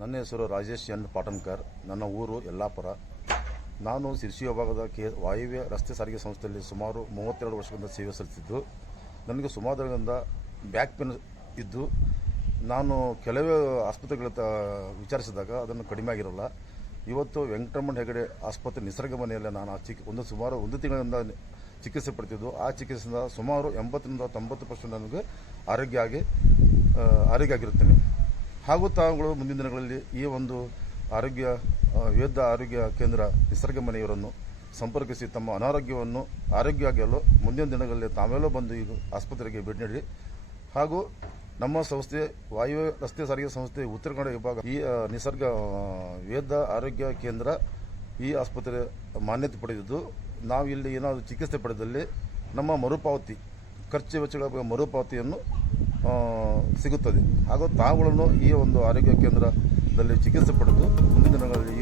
ನನ್ನ ಹೆಸರು ರಾಜೇಶ್ ಎನ್ ಪಾಟನ್ಕರ್. ನನ್ನ ಊರು ಯಲ್ಲಾಪುರ. ನಾನು ಶಿರ್ಸಿ ವಿಭಾಗದ ವಾಯುವ್ಯ ರಸ್ತೆ ಸಾರಿಗೆ ಸಂಸ್ಥೆಯಲ್ಲಿ ಸುಮಾರು 32 ವರ್ಷಗಳಿಂದ ಸೇವೆ ಸಲ್ಲಿಸಿದ್ದು, ನನಗೆ ಸುಮಾರು ದಿನಗಳಿಂದ ಬ್ಯಾಕ್ ಪೇನ್ ಇದ್ದು, ನಾನು ಕೆಲವೇ ಆಸ್ಪತ್ರೆಗಳ ವಿಚಾರಿಸಿದಾಗ ಅದನ್ನು ಕಡಿಮೆ ಆಗಿರಲ್ಲ. ಇವತ್ತು ವೆಂಕಟರಮಣ ಹೆಗಡೆ ಆಸ್ಪತ್ರೆ ನಿಸರ್ಗ ಮನೆಯಲ್ಲಿ ನಾನು ಸುಮಾರು 1 ತಿಂಗಳಿಂದ ಚಿಕಿತ್ಸೆ ಪಡ್ತಿದ್ದು, ಆ ಚಿಕಿತ್ಸೆಯಿಂದ ಸುಮಾರು 80-90% ನನಗೆ ಆರೋಗ್ಯ ಆಗಿರುತ್ತೇನೆ. ಹಾಗೂ ತಾವುಗಳು ಮುಂದಿನ ದಿನಗಳಲ್ಲಿ ಈ ಒಂದು ವೇದ ಆರೋಗ್ಯ ಕೇಂದ್ರ ನಿಸರ್ಗ ಮನೆಯವರನ್ನು ಸಂಪರ್ಕಿಸಿ ತಮ್ಮ ಅನಾರೋಗ್ಯವನ್ನು ಆರೋಗ್ಯವಾಗಲು ಮುಂದಿನ ದಿನಗಳಲ್ಲಿ ತಾವೆಲ್ಲೋ ಬಂದು ಈಗ ಆಸ್ಪತ್ರೆಗೆ ಭೇಟಿ ನೀಡಿ, ಹಾಗೂ ನಮ್ಮ ಸಂಸ್ಥೆ ವಾಯುವ್ಯ ರಸ್ತೆ ಸಾರಿಗೆ ಸಂಸ್ಥೆ ಉತ್ತರ ಕನ್ನಡ ವಿಭಾಗ ಈ ನಿಸರ್ಗ ವೇದ ಆರೋಗ್ಯ ಕೇಂದ್ರ ಈ ಆಸ್ಪತ್ರೆ ಮಾನ್ಯತೆ ಪಡೆದಿದ್ದು, ನಾವು ಇಲ್ಲಿ ಏನಾದರೂ ಚಿಕಿತ್ಸೆ ಪಡೆದಲ್ಲಿ ನಮ್ಮ ಮರುಪಾವತಿ ಖರ್ಚು ವೆಚ್ಚಗಳ ಮರುಪಾವತಿಯನ್ನು ಸಿಗುತ್ತದೆ. ಹಾಗೂ ತಾವುಗಳನ್ನು ಈ ಒಂದು ಆರೋಗ್ಯ ಕೇಂದ್ರದಲ್ಲಿ ಚಿಕಿತ್ಸೆ ಪಡೆದು ಮುಂದಿನ ದಿನಗಳಲ್ಲಿ